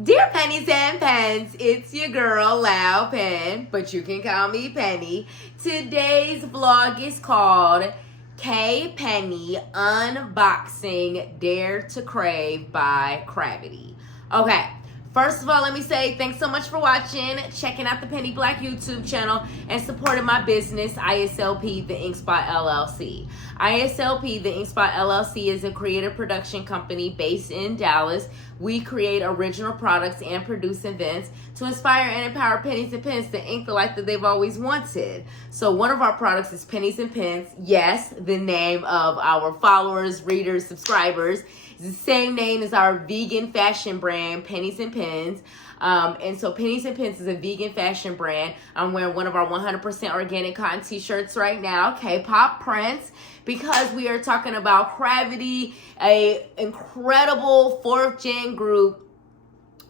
Dear Pennies and Pens, it's your girl, Loud Pen, but you can call me Penny. Today's vlog is called Penny Unboxing Dare to Crave by CRAVITY. Okay, first of all, let me say thanks so much for watching, checking out the Penny Black YouTube channel, and supporting my business, ISLP, The Ink Spot LLC. ISLP, The Ink Spot LLC is a creative production company based in Dallas. We create original products and produce events to inspire and empower pennies and pens to ink the life that they've always wanted. So one of our products is Pennies and Pens. Yes, the name of our followers, readers, subscribers is the same name as our vegan fashion brand, Pennies and Pens. And so Pennies and Pens is a vegan fashion brand. I'm wearing one of our 100% organic cotton t-shirts right now, K-pop prints, because we are talking about CRAVITY, a incredible 4th gen group,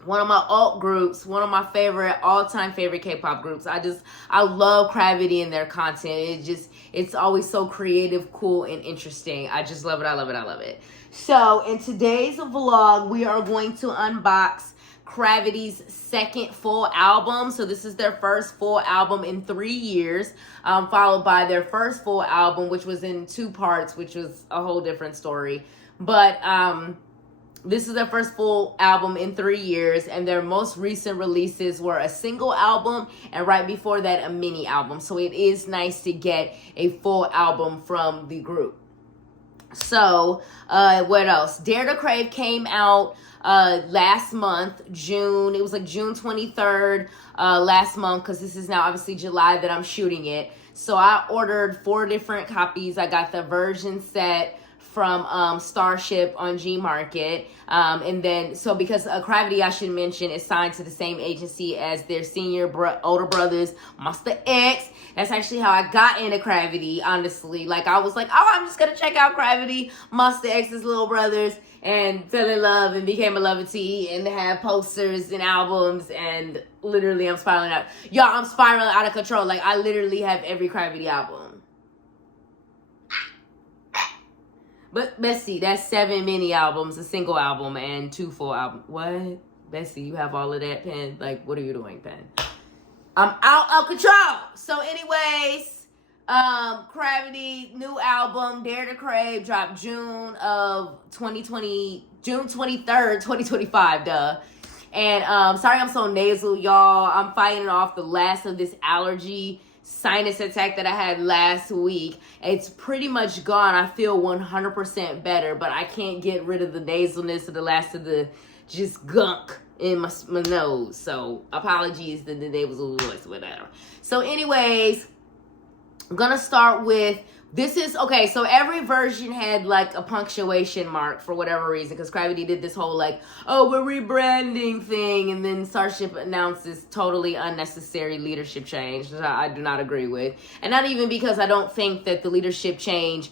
one of my alt groups, one of my favorite, all-time favorite K-pop groups. I love CRAVITY and their content. It's always so creative, cool, and interesting. I just love it, I love it, I love it. So in today's vlog, we are going to unbox CRAVITY's second full album. So this is their first full album in 3 years, followed by their first full album, which was in 2 parts, which was a whole different story. But this is their first full album in 3 years, and their most recent releases were a single album, and right before that, a mini album. So it is nice to get a full album from the group. So what else? Dare to Crave came out last month, June. It was like June 23rd last month, because this is now obviously July that I'm shooting it. So I ordered 4 different copies. I got the version set from Starship on Gmarket. And then, so because CRAVITY, I should mention, is signed to the same agency as their older brothers, Monster X. That's actually how I got into CRAVITY, honestly. Like, I was like, oh, I'm just gonna check out CRAVITY, Monster X's little brothers, and fell in love and became a lovey and have posters and albums, and literally I'm spiraling out. Y'all, I'm spiraling out of control. Like, I literally have every CRAVITY album. But Bessie, that's 7 mini albums, a single album, and 2 full albums. What? Bessie, you have all of that, Pen? Like, what are you doing, Pen? I'm out of control. So anyways, CRAVITY new album, Dare to Crave, dropped June 23rd, 2025, duh. And sorry I'm so nasal, y'all. I'm fighting off the last of this allergy sinus attack that I had last week. It's pretty much gone. I feel 100% better, but I can't get rid of the nasalness or the last of the just gunk in my nose. So apologies to the nasal voice, whatever. So anyways, I'm gonna start with, this is, okay, so every version had like a punctuation mark for whatever reason, because CRAVITY did this whole like, oh, we're rebranding thing, and then Starship announced this totally unnecessary leadership change, which I do not agree with. And not even because I don't think that the leadership change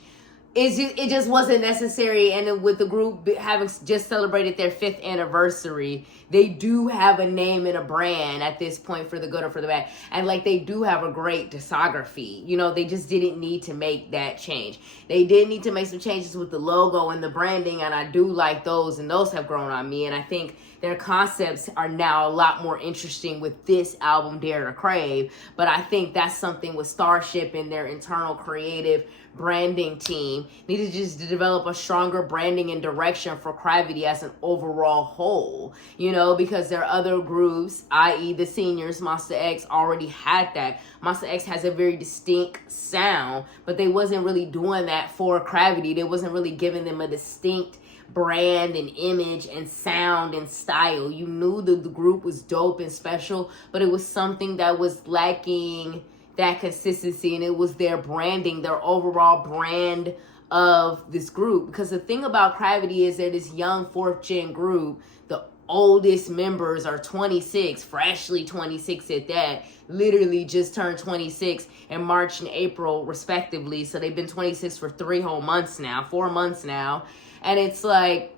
it just wasn't necessary. And with the group having just celebrated their 5th anniversary, they do have a name and a brand at this point, for the good or for the bad. And like, they do have a great discography. You know, they just didn't need to make that change. They did need to make some changes with the logo and the branding, and I do like those, and those have grown on me. And I think their concepts are now a lot more interesting with this album, Dare to Crave. But I think that's something with Starship and their internal creative branding team needed just to develop a stronger branding and direction for CRAVITY as an overall whole, you know, because there are other groups, i.e. the seniors, Monster X, already had that. Monster X has a very distinct sound, but they wasn't really doing that for CRAVITY. They wasn't really giving them a distinct brand and image and sound and style. You knew that the group was dope and special, but it was something that was lacking that consistency, and it was their branding, their overall brand of this group. Because the thing about CRAVITY is they're this young 4th gen group. The oldest members are 26, freshly 26 at that, literally just turned 26 in March and April respectively. So they've been 26 for 4 months now. And it's like,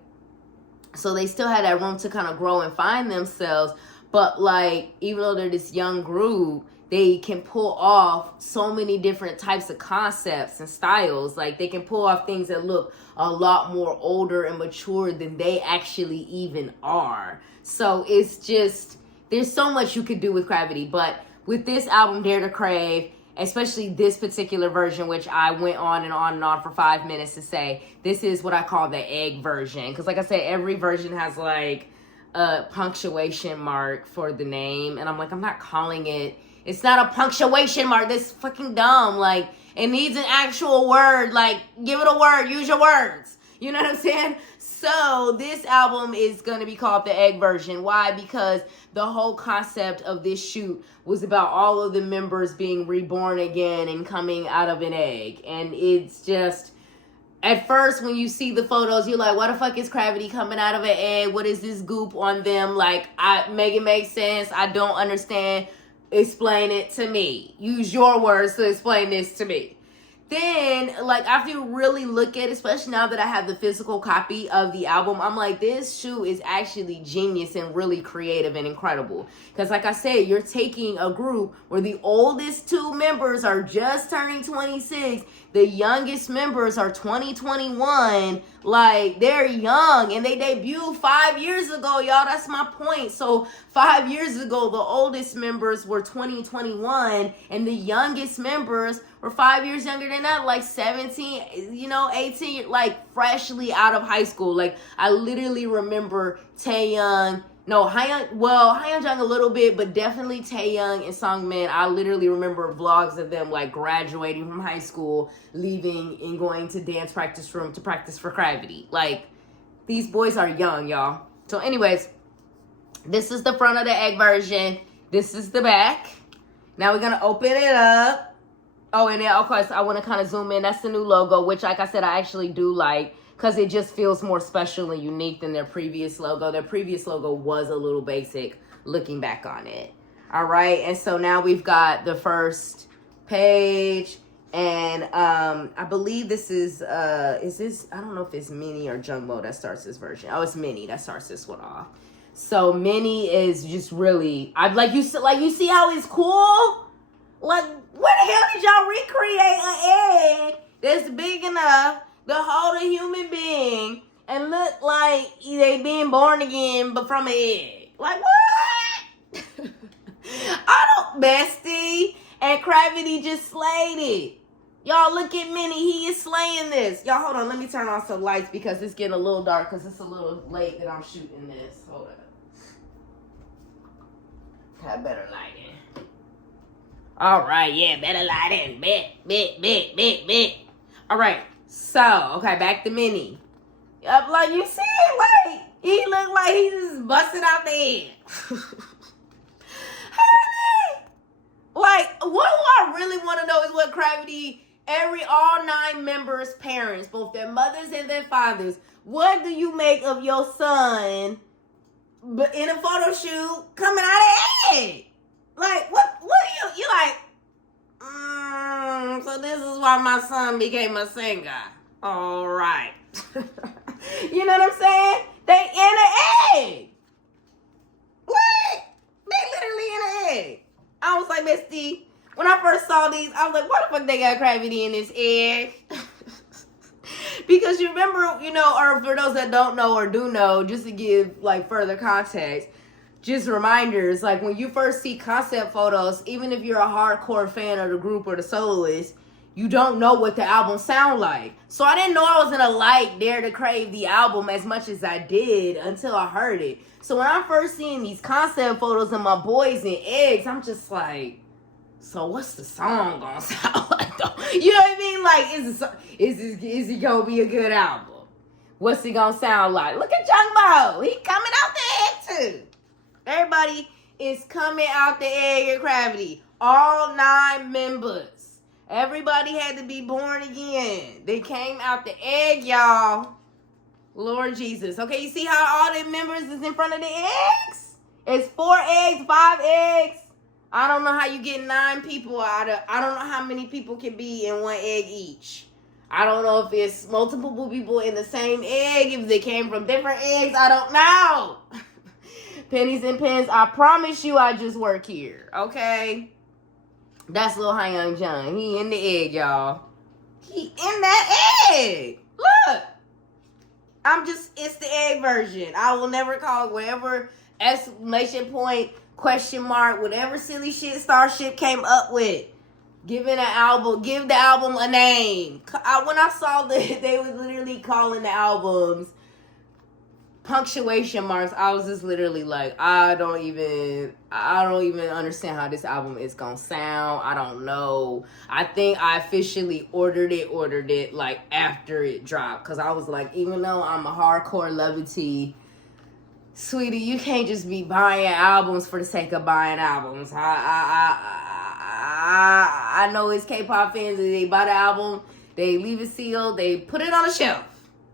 so they still had that room to kind of grow and find themselves. But like, even though they're this young group, they can pull off so many different types of concepts and styles. Like, they can pull off things that look a lot more older and mature than they actually even are. So it's just, there's so much you could do with CRAVITY. But with this album, Dare to Crave, especially this particular version, which I went on and on and on for 5 minutes to say, this is what I call the egg version. Because like I said, every version has like a punctuation mark for the name. And I'm like, I'm not calling it. It's not a punctuation mark. That's fucking dumb. Like, it needs an actual word. Like, give it a word. Use your words. You know what I'm saying? So this album is going to be called the egg version. Why? Because the whole concept of this shoot was about all of the members being reborn again and coming out of an egg. And it's just, at first when you see the photos, you're like, what the fuck is CRAVITY coming out of an egg? What is this goop on them? Like, make it make sense. I don't understand. Explain it to me. Use your words to explain this to me. Then, like, after you really look at it, especially now that I have the physical copy of the album, I'm like, this shoe is actually genius and really creative and incredible. Because, like I said, you're taking a group where the oldest 2 members are just turning 26. The youngest members are 21. Like, they're young. And they debuted 5 years ago, y'all. That's my point. So, 5 years ago, the oldest members were 21. And the youngest members were 5 years younger than that, like 17, 18, like freshly out of high school. Like, I literally remember Taeyoung Haeyoung a little bit, but definitely Taeyoung and Sungmin. I literally remember vlogs of them like graduating from high school, leaving and going to dance practice room to practice for CRAVITY. Like, these boys are young, y'all. So anyways, this is the front of the egg version. This is the back. Now we're going to open it up. Oh, and then, of course, I want to kind of zoom in. That's the new logo, which, like I said, I actually do like because it just feels more special and unique than their previous logo. Their previous logo was a little basic looking back on it. All right, and so now we've got the first page, and I believe this is this, I don't know if it's mini or jumbo that starts this version. Oh, it's mini that starts this one off. So mini is just really, you see how it's cool? Like, where the hell did y'all recreate an egg that's big enough to hold a human being and look like they being born again, but from an egg? Like, what? I don't, bestie. And CRAVITY just slayed it. Y'all, look at Minnie. He is slaying this. Y'all, hold on. Let me turn off some lights because it's getting a little dark because it's a little late that I'm shooting this. Hold on. Got better lighting. All right, yeah, better lighting. Bet. All right, so, okay, back to Minnie. Yep, like, you see it? Like, he look like he just busted out the head. Like, what I really want to know is what CRAVITY, all 9 members' parents, both their mothers and their fathers, what do you make of your son but in a photo shoot coming out of egg? Like, what do you like, so this is why my son became a singer. All right. You know what I'm saying? They in an egg. What? They literally in an egg. I was like, bestie, when I first saw these, I was like, what the fuck they got CRAVITY in this egg? Because you remember, or for those that don't know or do know, just to give like further context, just reminders, like when you first see concept photos, even if you're a hardcore fan of the group or the soloist, you don't know what the album sound like. So I didn't know I was gonna like Dare to Crave the album as much as I did until I heard it. So when I first seen these concept photos of my boys in eggs, I'm just like, so what's the song gonna sound like though? You know what I mean? Like, is it gonna be a good album? What's it gonna sound like? Look at Jungbo. He coming out the egg too. Everybody is coming out the egg at CRAVITY. All 9 members. Everybody had to be born again. They came out the egg, y'all. Lord Jesus. Okay, you see how all the members is in front of the eggs? It's 4 eggs, 5 eggs. I don't know how you get 9 people out of, I don't know how many people can be in 1 egg each. I don't know if it's multiple people in the same egg, if they came from different eggs. I don't know. Pennies and pens, I promise you I just work here, okay? That's Lil Young John. He in the egg, y'all. He in that egg. Look. It's the egg version. I will never call it whatever exclamation point, question mark, whatever silly shit Starship came up with. Give the album a name. When I saw that they were literally calling the albums punctuation marks, I was just literally like, I don't even understand how this album is gonna sound. I don't know. I think I officially ordered it like after it dropped, because I was like, even though I'm a hardcore levity, sweetie, you can't just be buying albums for the sake of buying albums. I know it's K-pop fans, and they buy the album, they leave it sealed, they put it on a shelf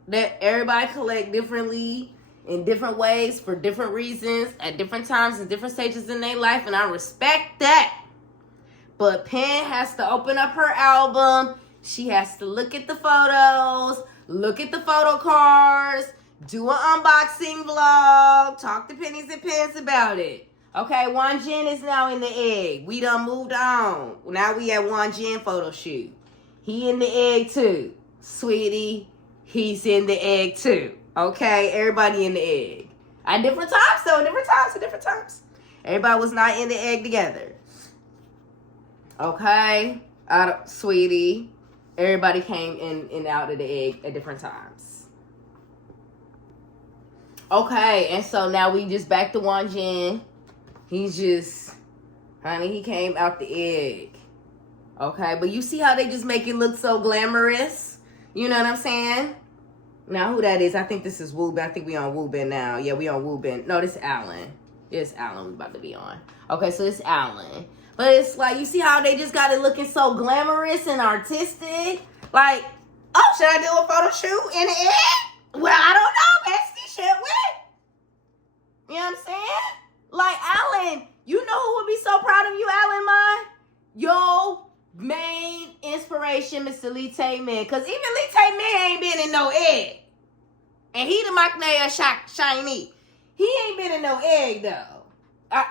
that everybody collect differently, in different ways, for different reasons, at different times and different stages in their life, and I respect that. But Pen has to open up her album. She has to look at the photos, look at the photo cards, do an unboxing vlog, talk to Pennies and Pens about it. Okay, Wanjin is now in the egg. We done moved on. Now we at Wanjin photo shoot. He in the egg too. Sweetie, he's in the egg too. Okay, everybody in the egg. At different times, though. Different times. Everybody was not in the egg together. Okay, sweetie. Everybody came in and out of the egg at different times. Okay, and so now we just back to Wanjin. He's just, honey, he came out the egg. Okay, but you see how they just make it look so glamorous? You know what I'm saying? Now, who that is? I think this is Woobin. I think we on Woobin now. Yeah, we on Woobin. No, this is Alan. It's Alan we about to be on. Okay, so it's Alan. But it's like, you see how they just got it looking so glamorous and artistic? Like, oh, should I do a photo shoot in the egg? Well, I don't know, bestie. Should we? You know what I'm saying? Like, Alan, you know who would be so proud of you, Alan, man? Yo, main inspiration, Mr. Lee Tae-min. Because even Lee Tae-min ain't been in no egg. And he the maknae of Shiny. He ain't been in no egg, though.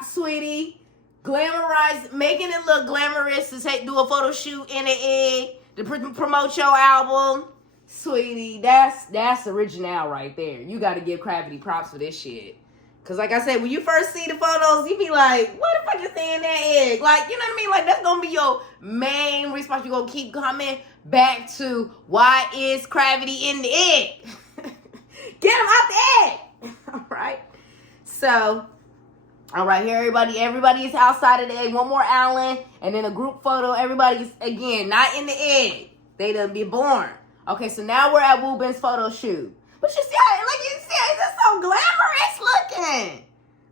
Sweetie, glamorize, making it look glamorous to do a photo shoot in an egg, to promote your album. Sweetie, that's original right there. You got to give CRAVITY props for this shit. Because like I said, when you first see the photos, you be like, what the fuck is in that egg? Like, you know what I mean? Like, that's going to be your main response. You're going to keep coming back to, why is CRAVITY in the egg? Get him out the egg. All right. So, all right, here everybody is outside of the egg. One more Alan, and then a group photo. Everybody's, again, not in the egg. They done be born. Okay, so now we're at Woobin's photo shoot. But you see how, it's just so glamorous looking.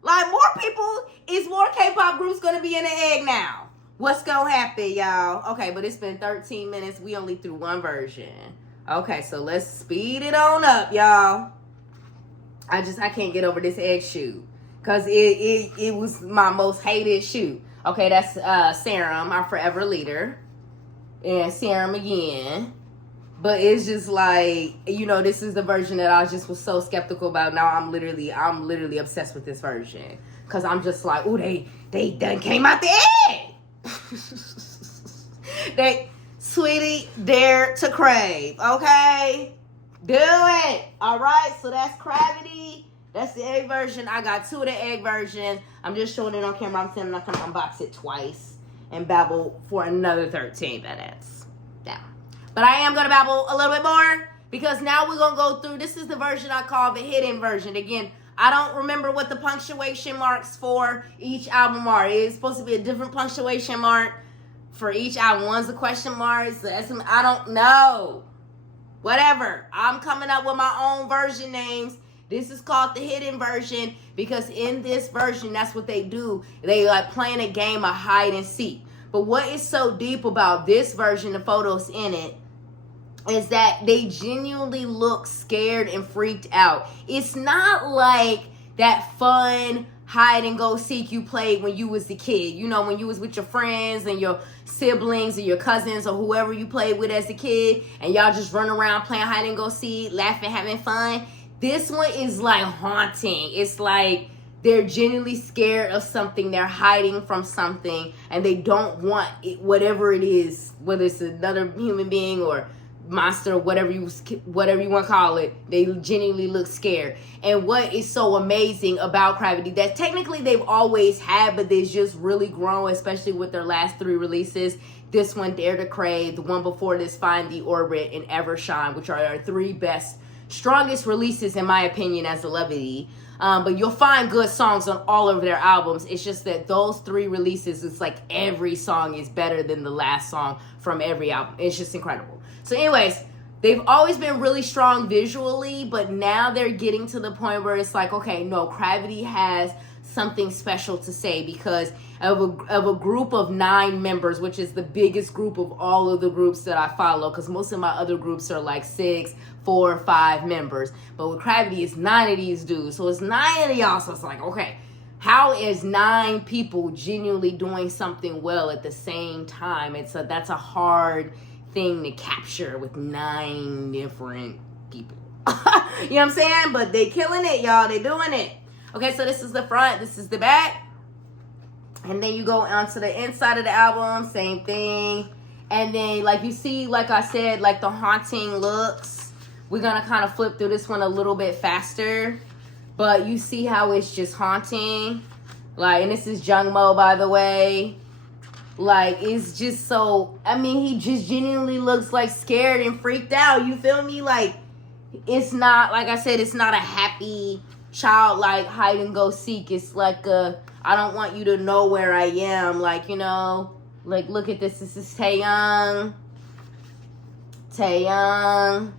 Like, more K-pop groups gonna be in the egg now. What's gonna happen, y'all? Okay, but it's been 13 minutes. We only through one version. Okay, so let's speed it on up, y'all. I can't get over this egg shoot. Because it was my most hated shoot. Okay, that's Serum, our forever leader. And Serum again. But it's just like, you know, this is the version that I just was so skeptical about. Now I'm literally obsessed with this version. Because I'm just like, ooh, they done came out the egg. They, Sweetie, Dare to Crave, okay? Do it. All right, so that's CRAVITY. That's the egg version. I got two of the egg versions. I'm just showing it on camera. I'm not going to unbox it twice and babble for another 13 minutes. Yeah. But I am going to babble a little bit more because now we're going to go through. This is the version I call the hidden version. Again, I don't remember what the punctuation marks for each album are. It's supposed to be a different punctuation mark for each album. One's a question mark. I don't know. Whatever. I'm coming up with my own version names. This is called the hidden version because in this version, that's what they do. They like playing a game of hide and seek. But what is so deep about this version, the photos in it, is that they genuinely look scared and freaked out. It's not like that fun hide and go seek you played when you was the kid. You know, when you was with your friends and your siblings or your cousins or whoever you played with as a kid, and y'all just run around playing hide and go seek, laughing, having fun. This one is like haunting. It's like they're genuinely scared of something, they're hiding from something, and they don't want it, whatever it is, whether it's another human being or monster, whatever you want to call it, they genuinely look scared. And what is so amazing about CRAVITY, that technically they've always had, but they've just really grown, especially with their last 3 releases. This one, Dare to Crave, the one before this, Find the Orbit, and Evershine, which are our 3 best, strongest releases in my opinion as a levity. But you'll find good songs on all of their albums. It's just that those 3 releases, it's like every song is better than the last song from every album. It's just incredible. So anyways, they've always been really strong visually, but now they're getting to the point where it's like, okay, no, CRAVITY has something special to say because of a group of 9 members, which is the biggest group of all of the groups that I follow, because most of my other groups are like 6, 4, 5 members. But with CRAVITY, it's 9 of these dudes. So it's 9 of y'all. So it's like, okay, how is 9 people genuinely doing something well at the same time? That's a hard thing to capture with 9 different people. You know what I'm saying? But they killing it, y'all. They doing it. Okay, so this is the front. This is the back. And then you go onto the inside of the album. Same thing. And then, like you see, like I said, like the haunting looks. We're going to kind of flip through this one a little bit faster. But you see how it's just haunting. Like, and this is Jungmo, by the way. Like, it's just so, I mean, he just genuinely looks like scared and freaked out. You feel me? Like, it's not, like I said, it's not a happy, childlike hide and go seek. It's like a, I don't want you to know where I am. Like, you know, like, look at this. This is Taeyang. Taeyang.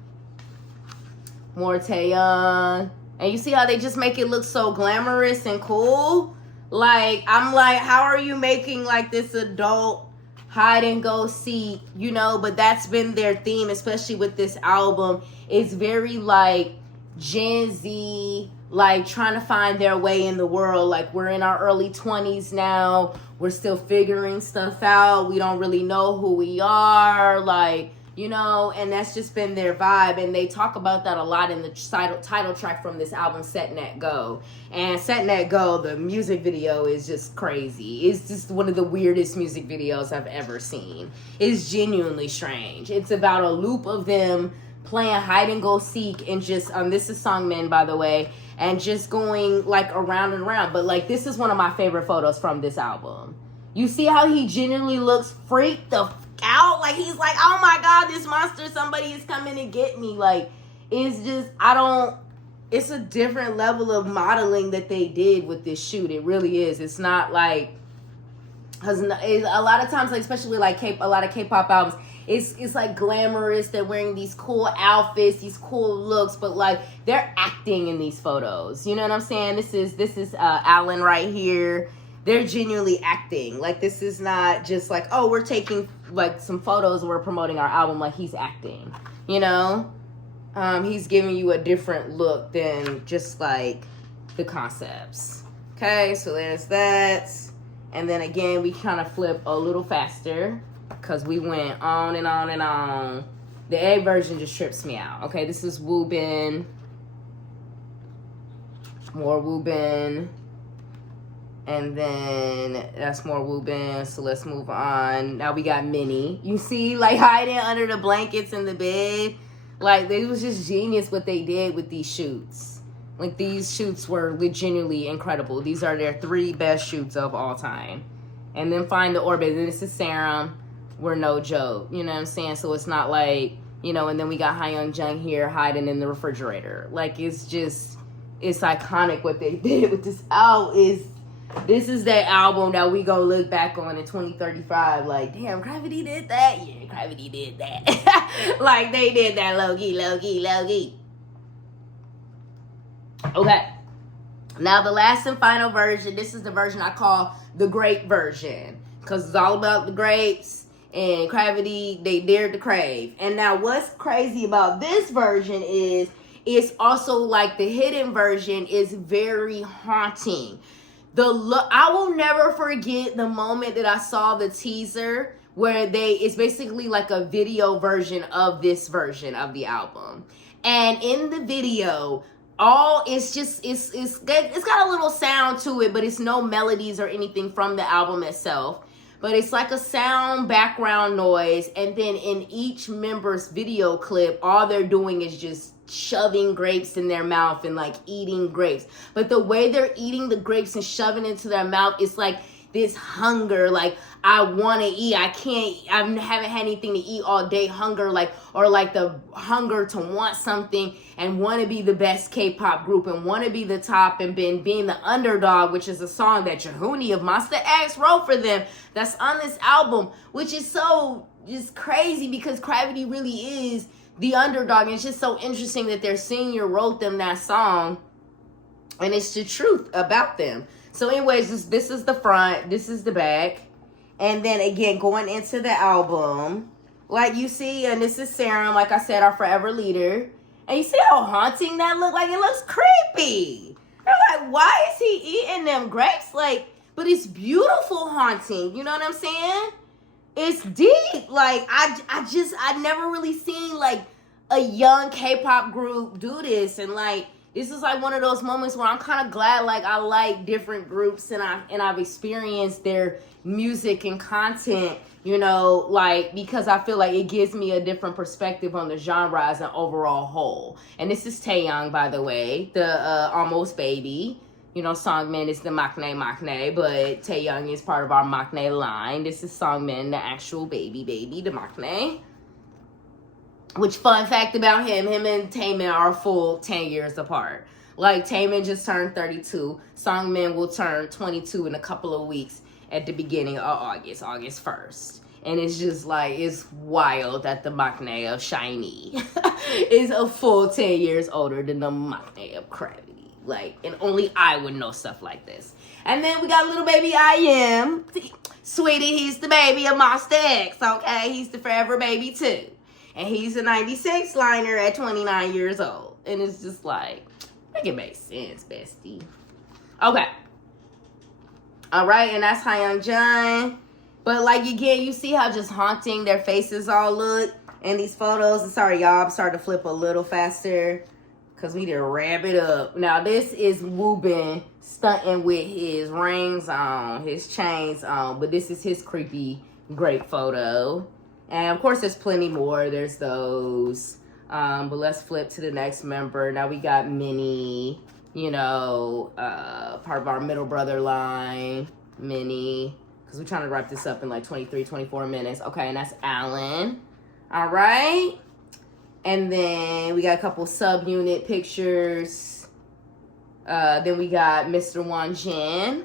More Taeyang. And you see how they just make it look so glamorous and cool? Like, I'm like, how are you making like this adult hide and go seek, you know? But that's been their theme, especially with this album. It's very like Gen Z, like trying to find their way in the world. Like, we're in our early 20s now. We're still figuring stuff out. We don't really know who we are. Like, you know, and that's just been their vibe. And they talk about that a lot in the title track from this album, Setting That Go. And Setting That Go, the music video is just crazy. It's just one of the weirdest music videos I've ever seen. It's genuinely strange. It's about a loop of them playing hide and go seek and just, this is Songmin, by the way, and just going like around and around. But like, this is one of my favorite photos from this album. You see how he genuinely looks freaked the out? Like, he's like, oh my God, this monster, somebody is coming to get me. Like, it's just, it's a different level of modeling that they did with this shoot. It really is. It's not like, because a lot of times, like, especially like a lot of K-pop albums, it's like glamorous. They're wearing these cool outfits, these cool looks, but like they're acting in these photos. You know what I'm saying? This is Alan right here. They're genuinely acting. Like, this is not just like, oh, we're taking like some photos and we're promoting our album. Like, he's acting, you know? He's giving you a different look than just like the concepts. Okay, so there's that. And then again, we kind of flip a little faster because we went on and on and on. The A version just trips me out. Okay, this is Woo Bin. More Woo Bin. And then that's more Woo Bin. So let's move on. Now we got Minnie. You see, like, hiding under the blankets in the bed. Like, it was just genius what they did with these shoots. Like, these shoots were legitimately incredible. These are their 3 best shoots of all time. And then Find the Orbit. And this is Serum. We're no joke. You know what I'm saying? So it's not like, you know, and then we got Haeyoung Jung here hiding in the refrigerator. Like, it's just, it's iconic what they did with this album. This is that album that we go look back on in 2035. Like, damn, CRAVITY did that? Yeah, CRAVITY did that. Like, they did that low-key. Okay. Now, the last and final version, this is the version I call the grape version. Because it's all about the grapes. And CRAVITY, they dared to crave. And now, what's crazy about this version is it's also like the hidden version is very haunting. I will never forget the moment that I saw the teaser where it's basically like a video version of this version of the album. And in the video, it's got a little sound to it, but it's no melodies or anything from the album itself. But it's like a sound background noise, and then in each member's video clip, all they're doing is just shoving grapes in their mouth and like eating grapes. But the way they're eating the grapes and shoving into their mouth, it's like this hunger, like I want to eat, I haven't had anything to eat all day, hunger, like, or like the hunger to want something and want to be the best K-pop group and want to be the top and being the underdog, which is a song that Jahuni of Monster X wrote for them that's on this album, which is so just crazy because CRAVITY really is the underdog. And it's just so interesting that their senior wrote them that song, and it's the truth about them. So anyways, this is the front, this is the back. And then again, going into the album, like you see, and this is Serum, like I said, our forever leader. And you see how haunting that look? Like, it looks creepy. They're like, why is he eating them grapes? Like, but it's beautiful haunting. You know what I'm saying? It's deep. Like, I never really seen like a young K-pop group do this. And like, this is like one of those moments where I'm kind of glad, like, I like different groups and I've experienced their music and content, you know, like, because I feel like it gives me a different perspective on the genre as an overall whole. And this is Taeyang, by the way, the Almost Baby. You know, Songmin is the maknae, but Taeyang is part of our maknae line. This is Songmin, the actual baby, the maknae. Which, fun fact about him and Taemin are a full 10 years apart. Like, Taemin just turned 32. Songmin will turn 22 in a couple of weeks at the beginning of August 1st. And it's just like, it's wild that the maknae of SHINee is a full 10 years older than the maknae of CRAVITY. Like, and only I would know stuff like this. And then we got little baby IM. Sweetie, he's the baby of Monster X, okay? He's the forever baby too. And he's a 96 liner at 29 years old. And it's just like, make it make sense, bestie. Okay. All right, and that's Hyeongjun. But like, again, you see how just haunting their faces all look in these photos. And sorry, y'all, I'm starting to flip a little faster because we need to wrap it up. Now, this is Woobin stunting with his rings on, his chains on. But this is his creepy grape photo. And of course, there's plenty more. There's those. But let's flip to the next member. Now we got Minnie, you know, part of our middle brother line. Minnie. Because we're trying to wrap this up in like 23, 24 minutes. Okay, and that's Alan. All right. And then we got a couple subunit pictures. Then we got Mr. Wanjin.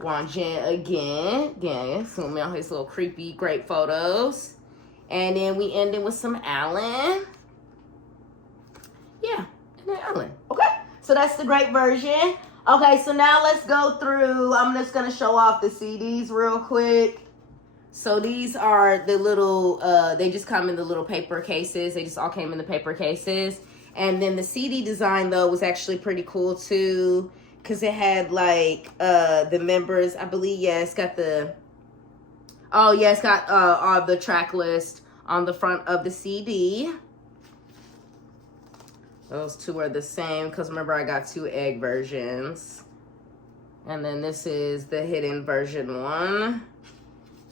Wanjin again, zooming on his little creepy grape photos. And then we ended with some Alan. Yeah, and then Alan. Okay, so that's the grape version. Okay, so now let's go through, I'm just gonna show off the CDs real quick. So these are the little, they just come in the little paper cases. They just all came in the paper cases. And then the CD design though was actually pretty cool too. Because it had, like, the members, I believe, yeah, it's got the, oh, yeah, it's got all the track list on the front of the CD. Those two are the same, because remember, I got 2 egg versions. And then this is the hidden version 1.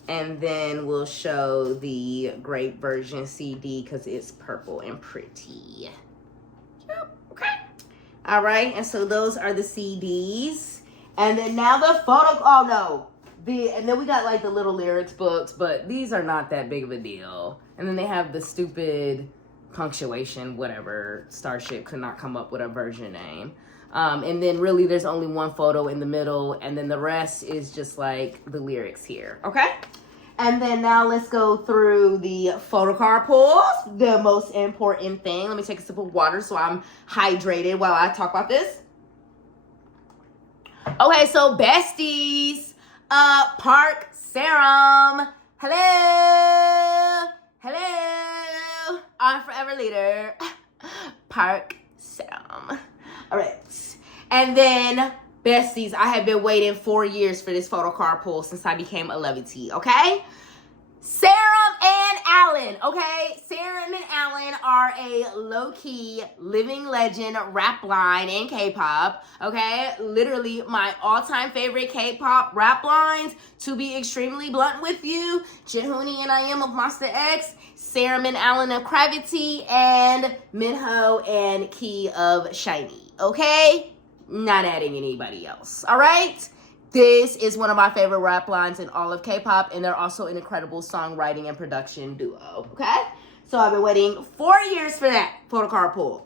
And then we'll show the grape version CD, because it's purple and pretty. Yep, okay. All right, and so those are the CDs. And then now the photo, oh no. And then we got like the little lyrics books, but these are not that big of a deal. And then they have the stupid punctuation, whatever. Starship could not come up with a version name. And then really there's only one photo in the middle, and then the rest is just like the lyrics here, okay? And then now let's go through the photo card pulls, the most important thing. Let me take a sip of water so I'm hydrated while I talk about this. Okay, so besties, Park Serum. Hello, hello, our forever leader, Park Serum. All right, and then besties, I have been waiting 4 years for this photo card pull since I became a Levity, okay? Serum and Allen, okay? Serum and Allen are a low-key living legend rap line in K-pop, okay? Literally my all-time favorite K-pop rap lines, to be extremely blunt with you, Jihoon and I Am of Monster X, Serum and Allen of CRAVITY, and Minho and Key of SHINee, okay? Not adding anybody else, all right? This is one of my favorite rap lines in all of K-pop, and they're also an incredible songwriting and production duo, okay? So I've been waiting 4 years for that photocard pull.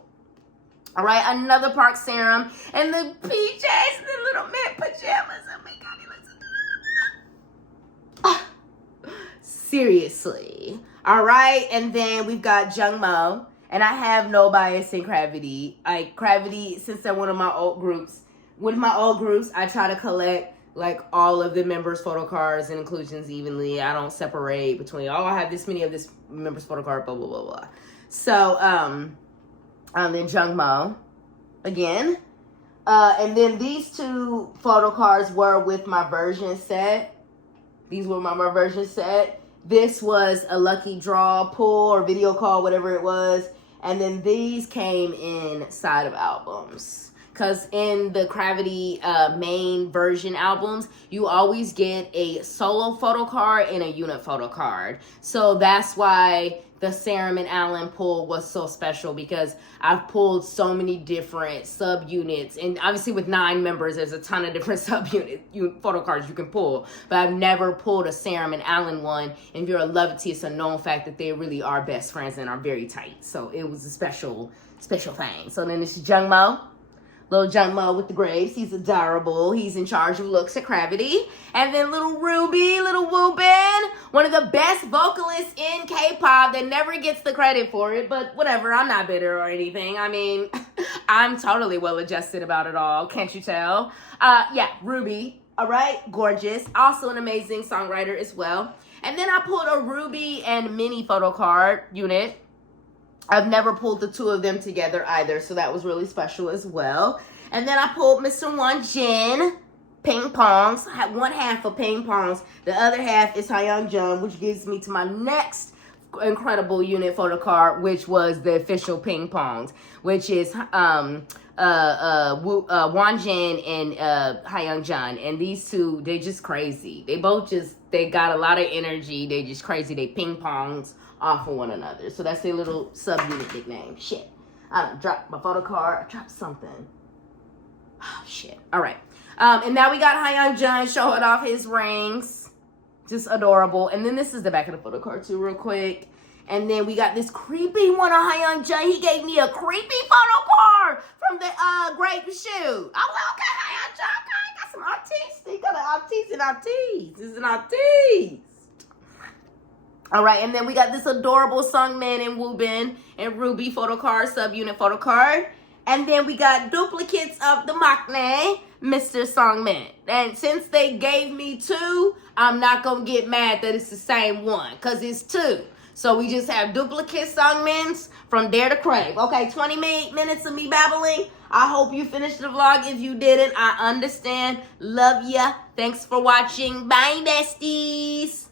All right, another Park Serum, and the PJs, the little mint pajamas. Oh my God, he looks seriously. All right, and then we've got Jungmo, and I have no bias in CRAVITY. CRAVITY, since they're one of my old groups, I try to collect like all of the members' photo cards and inclusions evenly. I don't separate between, oh, I have this many of this members' photo card, blah, blah, blah, blah. So, then Jungmo again. And then these two photo cards were with my version set. These were my version set. This was a lucky draw pull or video call, whatever it was. And then these came inside of albums. Because in the CRAVITY main version albums, you always get a solo photo card and a unit photo card. So that's why the Serum and Allen pull was so special, because I've pulled so many different subunits. And obviously with 9 members, there's a ton of different subunit photo cards you can pull. But I've never pulled a Serum and Allen one. And if you're a Lovity, it's a known fact that they really are best friends and are very tight. So it was a special thing. So then this is Jungmo. Little Jungmo with the grapes. He's adorable. He's in charge of looks at CRAVITY. And then little Ruby, little Woobin, one of the best vocalists in K-pop that never gets the credit for it. But whatever, I'm not bitter or anything. I mean, I'm totally well-adjusted about it all. Can't you tell? Yeah, Ruby. All right, gorgeous. Also an amazing songwriter as well. And then I pulled a Ruby and Minnie photo card unit. I've never pulled the two of them together either, so that was really special as well. And then I pulled Mr. Wonjin, Ping Pongs, one half of Ping Pongs. The other half is Hyunjun, which gives me to my next incredible unit photo card, which was the official Ping Pongs, which is Wonjin and Hyunjun. And these two, they're just crazy. They got a lot of energy. They just crazy. They ping pongs off of one another. So that's their little subunit nickname. Shit. I dropped my photo card. I dropped something. Oh, shit. All right. And now we got Hyunjun showing off his rings. Just adorable. And then this is the back of the photo card too, real quick. And then we got this creepy one of Hyunjun. He gave me a creepy photo card from the grape shoot. I was like, okay, Hyunjun, okay, got some artists. He got an artiste and artiste. This is an artiste. All right, and then we got this adorable Sungmin and Woobin and Ruby photo card, subunit photo card. And then we got duplicates of the maknae, Mr. Sungmin. And since they gave me 2, I'm not going to get mad that it's the same one, because it's 2. So we just have duplicate Sungmins from Dare to Crave. Okay, 20 minutes of me babbling. I hope you finished the vlog. If you didn't, I understand. Love ya. Thanks for watching. Bye, besties.